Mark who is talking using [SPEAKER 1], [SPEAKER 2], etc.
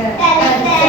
[SPEAKER 1] ക-